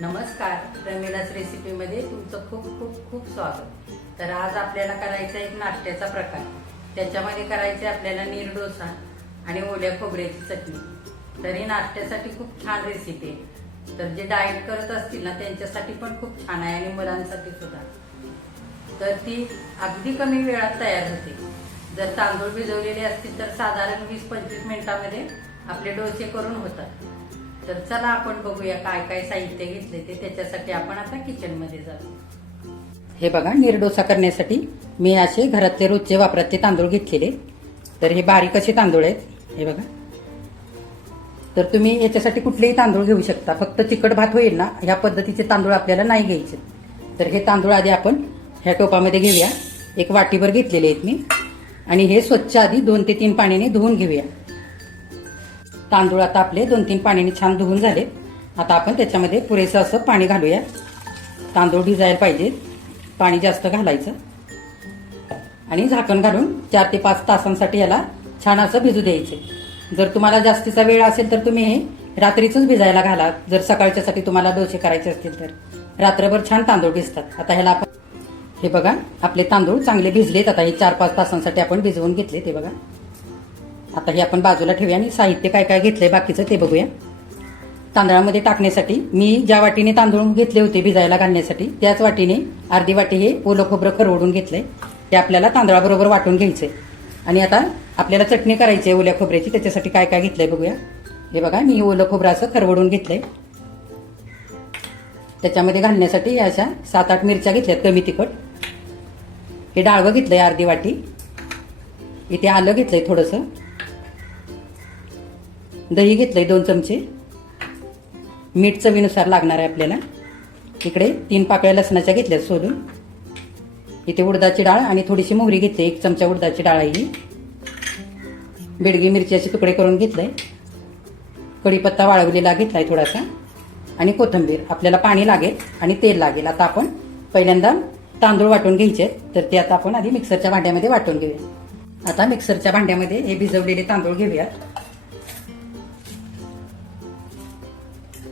नमस्कार, रमीलाच रेसिपीमध्ये तुमचं खूप खूप खूप स्वागत. तर आज आपल्याला करायचा एक नाश्त्याचा प्रकार. त्याच्यामध्ये करायचे आपल्याला नीर डोसा आणि ओल्या खोबऱ्याची चटणी. तर ही नाश्त्यासाठी खूप छान रेसिपी आहे. तर जे डाएट करत असतील ना त्यांच्यासाठी पण खूप छान आहे आणि मुलांसाठी सुद्धा. तर ती अगदी कमी वेळात तयार होते. जर तांदूळ भिजवलेले असतील तर साधारण 20-25 मिनिटांमध्ये आपले डोसे करून होतात. तर चला आपण बघूया काय काय साहित्य घेतले ते. त्याच्यासाठी आपण आता किचन मध्ये जाऊ. हे बघा, नीर डोसा करण्यासाठी मी असे घरातले रोजचे वापराचे तांदूळ घेतलेले. तर हे बारीक असे तांदूळ आहेत, हे बघा. तर तुम्ही याच्यासाठी कुठलेही तांदूळ घेऊ शकता, फक्त चिकट भात होईल ना ह्या पद्धतीचे तांदूळ आपल्याला नाही घ्यायचे. तर हे तांदूळ आधी आपण ह्या टोपामध्ये घेऊया. एक वाटीभर घेतलेले आहेत मी आणि हे स्वच्छ आधी 2 ते 3 पाण्याने धुवून घेऊया. तांदूळ आता आपले 2-3 पाण्याने छान धुवून झाले. आता आपण त्याच्यामध्ये पुरेसं असं पाणी घालूया. तांदूळ भिजायला पाहिजे, पाणी जास्त घालायचं आणि झाकण घालून 4 ते 5 तासांसाठी याला छान असं भिजू द्यायचे. जर तुम्हाला जास्तीचा वेळ असेल तर तुम्ही हे रात्रीच भिजायला घाला. जर सकाळच्यासाठी तुम्हाला डोसे करायचे असतील तर रात्रभर छान तांदूळ भिजतात. आता ह्याला आपण हे बघा, आपले तांदूळ चांगले भिजलेत. आता हे 4-5 तासांसाठी आपण भिजवून घेतले. ते बघा, आता हे आपण बाजूला ठेवूया आणि साहित्य काय काय घेतलंय बाकीचं ते बघूया. तांदळामध्ये टाकण्यासाठी मी ज्या वाटीने तांदूळ घेतले होते भिजायला घालण्यासाठी त्याच वाटीने अर्धी वाटी हे ओलं खोबरं खरवडून घेतलंय. ते आपल्याला तांदळाबरोबर वाटून घ्यायचंय. आणि आता आपल्याला चटणी करायची आहे ओल्या खोबऱ्याची. त्याच्यासाठी काय काय घेतलंय बघूया. हे बघा, मी ओलं खोबरं असं खरवडून घेतलंय. त्याच्यामध्ये घालण्यासाठी अशा 7-8 मिरच्या घेतल्यात कमी तिखट. हे डाळवं घेतलंय अर्धी वाटी. इथे आलं घेतलंय थोडंसं. दही घेतलंय 2 चमचे. मीठ चवीनुसार लागणार आहे आपल्याला. इकडे 3 पाकळ्या लसणाच्या घेतल्यात सोलून. इथे उडदाची डाळ आणि थोडीशी मोहरी घेतली. 1 चमचा उडदाची डाळ आहे ही. बेडगी मिरच्याचे तुकडे करून घेतलंय. कढीपत्ता वाळवलेला घेतलाय थोडासा आणि कोथिंबीर. आपल्याला पाणी लागेल आणि तेल लागेल. आता आपण पहिल्यांदा तांदूळ वाटून घ्यायचे, तर ते आता आपण आधी मिक्सरच्या भांड्यामध्ये वाटून घेऊया. आता मिक्सरच्या भांड्यामध्ये हे भिजवलेले तांदूळ घेऊया.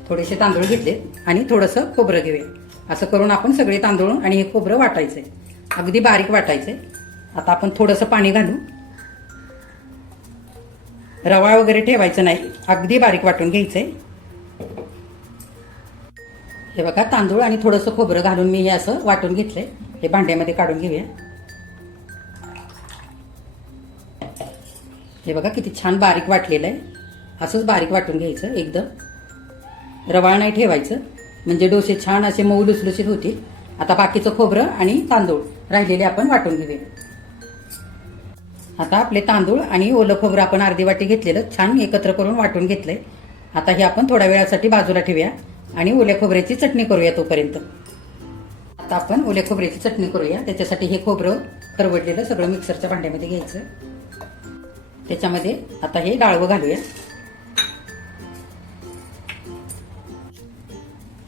थोडेसे तांदूळ घेतले आणि थोडंसं खोबरं घेऊया. असं करून आपण सगळे तांदूळ आणि हे खोबरं वाटायचंय, अगदी बारीक वाटायचंय. आता आपण थोडंसं पाणी घालू. रवा वगैरे ठेवायचं नाही, अगदी बारीक वाटून घ्यायचंय. हे बघा, तांदूळ आणि थोडंसं खोबरं घालून मी हे असं वाटून घेतलंय. हे भांड्यामध्ये काढून घेऊया. हे बघा किती छान बारीक वाटलेलं आहे. असंच बारीक वाटून घ्यायचं एकदम. रवाळ नाही ठेवायचं, म्हणजे डोसे छान असे मऊ लुसलुशीत होतील. आता बाकीचं खोबरं आणि तांदूळ राहिलेले आपण वाटून घेऊया. आता आपले तांदूळ आणि ओलं खोबरं आपण अर्धी वाटी घेतलेलं छान एकत्र करून वाटून घेतलंय. आता हे आपण थोड्या वेळासाठी बाजूला ठेवूया आणि ओल्या खोबऱ्याची चटणी करूया तोपर्यंत. आता आपण ओल्या खोबऱ्याची चटणी करूया. त्याच्यासाठी हे खोबरं खरवडलेलं सगळं मिक्सरच्या भांड्यामध्ये घ्यायचं. त्याच्यामध्ये आता हे डाळवं घालूया.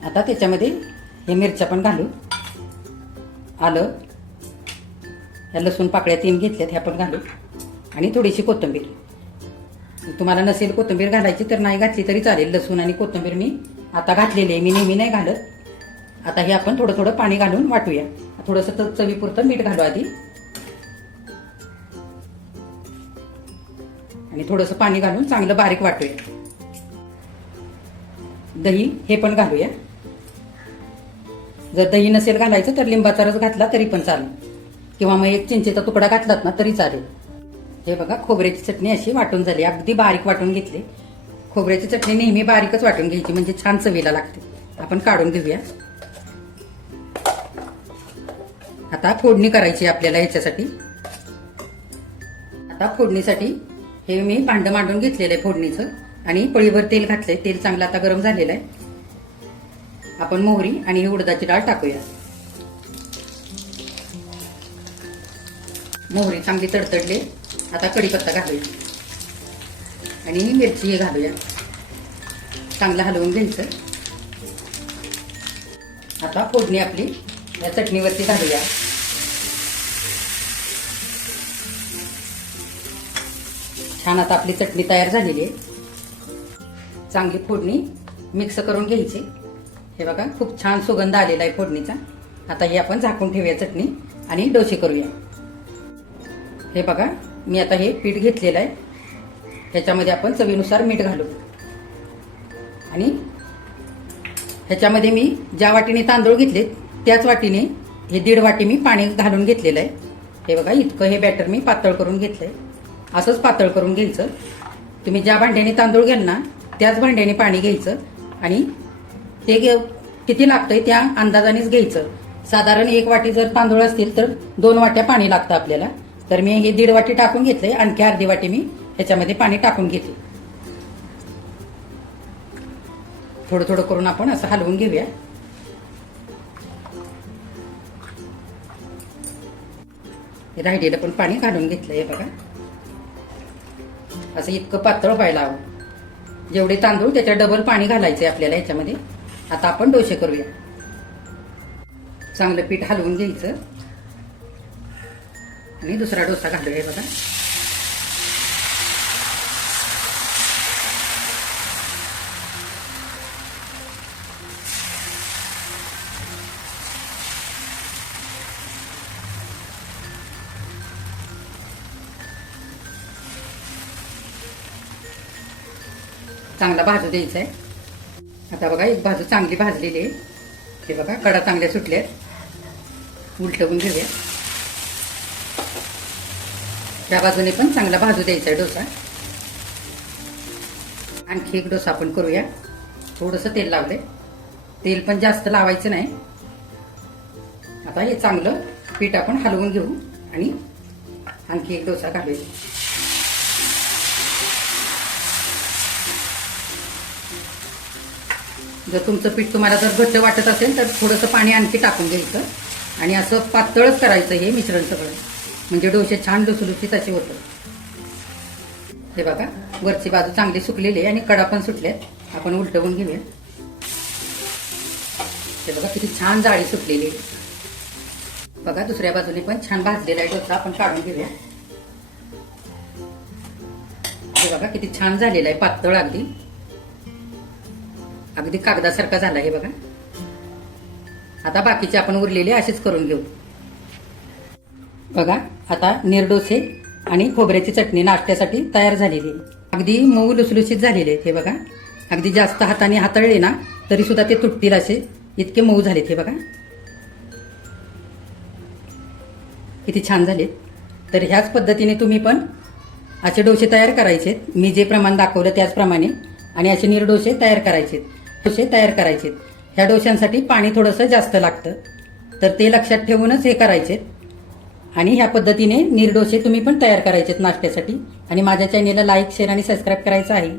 आता त्याच्यामध्ये हे मिरच्या पण घालू. आलं, या लसूण पाकळ्या 3 घेतल्यात ह्या पण घालू आणि थोडीशी कोथिंबीर. तुम्हाला नसेल कोथिंबीर घालायची तर नाही घातली तरी चालेल. लसूण आणि कोथिंबीर मी आता घातलेली आहे, मी नेहमी नाही घालत. आता हे आपण थोडं थोडं पाणी घालून वाटूया. थोडंसं चवीपुरतं मीठ घालू आधी आणि थोडंसं पाणी घालून चांगलं बारीक वाटूया. दही हे पण घालूया. जर दही नसेल घालायचं तर लिंबाचा रस घातला तरी पण चालेल, किंवा मग 1 चिंचेचा तुकडा घातलात ना तरी चालेल. हे बघा, खोबऱ्याची चटणी अशी वाटून झाली, अगदी बारीक वाटून घेतली. खोबऱ्याची चटणी नेहमी बारीकच वाटून घ्यायची, म्हणजे छान चवीला लागते. आपण काढून घेऊया. आता फोडणी करायची आपल्याला ह्याच्यासाठी. आता फोडणीसाठी हे मी भांडं मांडून घेतलेलं आहे फोडणीचं आणि पळीभर तेल घातलंय. तेल चांगलं आता गरम झालेलं आहे. आपण मोहरी आणि ही उडदाची डाळ टाकूया. मोहरी चांगली तडतडली. आता कढीपत्ता घालूया आणि मिरची हे घालूया. चांगलं हलवून घ्यायचं. आता फोडणी आपली या चटणीवरती घालूया. छान आता आपली चटणी तयार झालेली आहे. चांगली फोडणी मिक्स करून घ्यायची. हे बघा खूप छान सुगंध आलेला आहे फोडणीचा. आता हे आपण झाकून ठेवूया चटणी आणि डोसे करूया. हे बघा मी आता हे पीठ घेतलेलं आहे. ह्याच्यामध्ये आपण चवीनुसार मीठ घालू आणि ह्याच्यामध्ये मी ज्या वाटीने तांदूळ घेतले त्याच वाटीने हे 1.5 वाटी मी पाणी घालून घेतलेलं आहे. हे बघा इतकं हे बॅटर मी पातळ करून घेतलंय. असंच पातळ करून घ्यायचं. तुम्ही ज्या भांड्याने तांदूळ घ्याल ना त्याच भांड्याने पाणी घ्यायचं आणि ते किती लागतंय त्या अंदाजानेच घ्यायचं. साधारण 1 वाटी जर तांदूळ असतील तर 2 वाट्या पाणी लागतं आपल्याला. तर मी हे 1.5 वाटी टाकून घेतलंय. आणखी अर्धी वाटी मी ह्याच्यामध्ये पाणी टाकून घेते. थोडं थोडं करून आपण असं हलवून घेऊया. राहिलेलं पण पाणी घालून घेतलंय. हे बघा असं इतकं पातळ व्हायला हवं. जेवढे तांदूळ त्याच्या डबल पाणी घालायचंय आपल्याला ह्याच्यामध्ये. आता आपण डोसे करूया. चांगलं पीठ हलवून घ्यायचं आणि दुसरा डोसा घालूया. हे बघा चांगला भाजू द्यायचा आहे. आता बघा एक बाजू चांगली भाजलेली आहे. हे बघा कडा चांगल्या सुटल्या. उलटवून घेऊया. त्या बाजूने पण चांगला भाजू द्यायचा आहे डोसा. आणखी एक डोसा आपण करूया. थोडंसं तेल लावलंय. तेल पण जास्त लावायचं नाही. आता हे चांगलं पीठ आपण हलवून घेऊ आणि आणखी एक डोसा घालूया. जर तुमचं पीठ तुम्हाला जर घट्ट वाटत असेल तर थोडंसं पाणी आणखी टाकून घ्यायचं आणि असं पातळच करायचं हे मिश्रण सगळं. म्हणजे डोसे छान लुसलुसीत असे होतं. हे बघा वरची बाजू चांगली सुकलेली आहे आणि कडा पण सुटल्यात. आपण उलटवून घेऊया. हे बघा किती छान जाळी सुटलेली आहे. बघा दुसऱ्या बाजूने पण छान भाजलेला आहे डोसा. आपण काढून घेऊया. हे बघा किती छान झालेला आहे. पातळ अगदी अगदी कागदासारखा झाला. हे बघा आता बाकीचे आपण उरलेले असेच करून घेऊ. बघा आता निर्डोसे आणि खोबऱ्याची चटणी नाश्त्यासाठी तयार झालेली आहे. अगदी मऊ लुसलुसीत झालेले आहेत. हे बघा अगदी जास्त हाताने हाताळले ना तरी सुद्धा ते तुटतील असे इतके मऊ झालेत. हे बघा किती छान झालेत. तर ह्याच पद्धतीने तुम्ही पण असे डोसे तयार करायचे. मी जे प्रमाण दाखवलं त्याचप्रमाणे आणि असे निर्डोसे तयार करायचे. डोसे तयार करायचे. ह्या डोश्यांसाठी पाणी थोडंसं जास्त लागतं. तर ते लक्षात ठेवूनच हे करायचे. आणि ह्या पद्धतीने निर्डोसे तुम्ही पण तयार करायचे नाश्त्यासाठी. आणि माझ्या चॅनेलला लाईक शेअर आणि सबस्क्राईब करायचं आहे.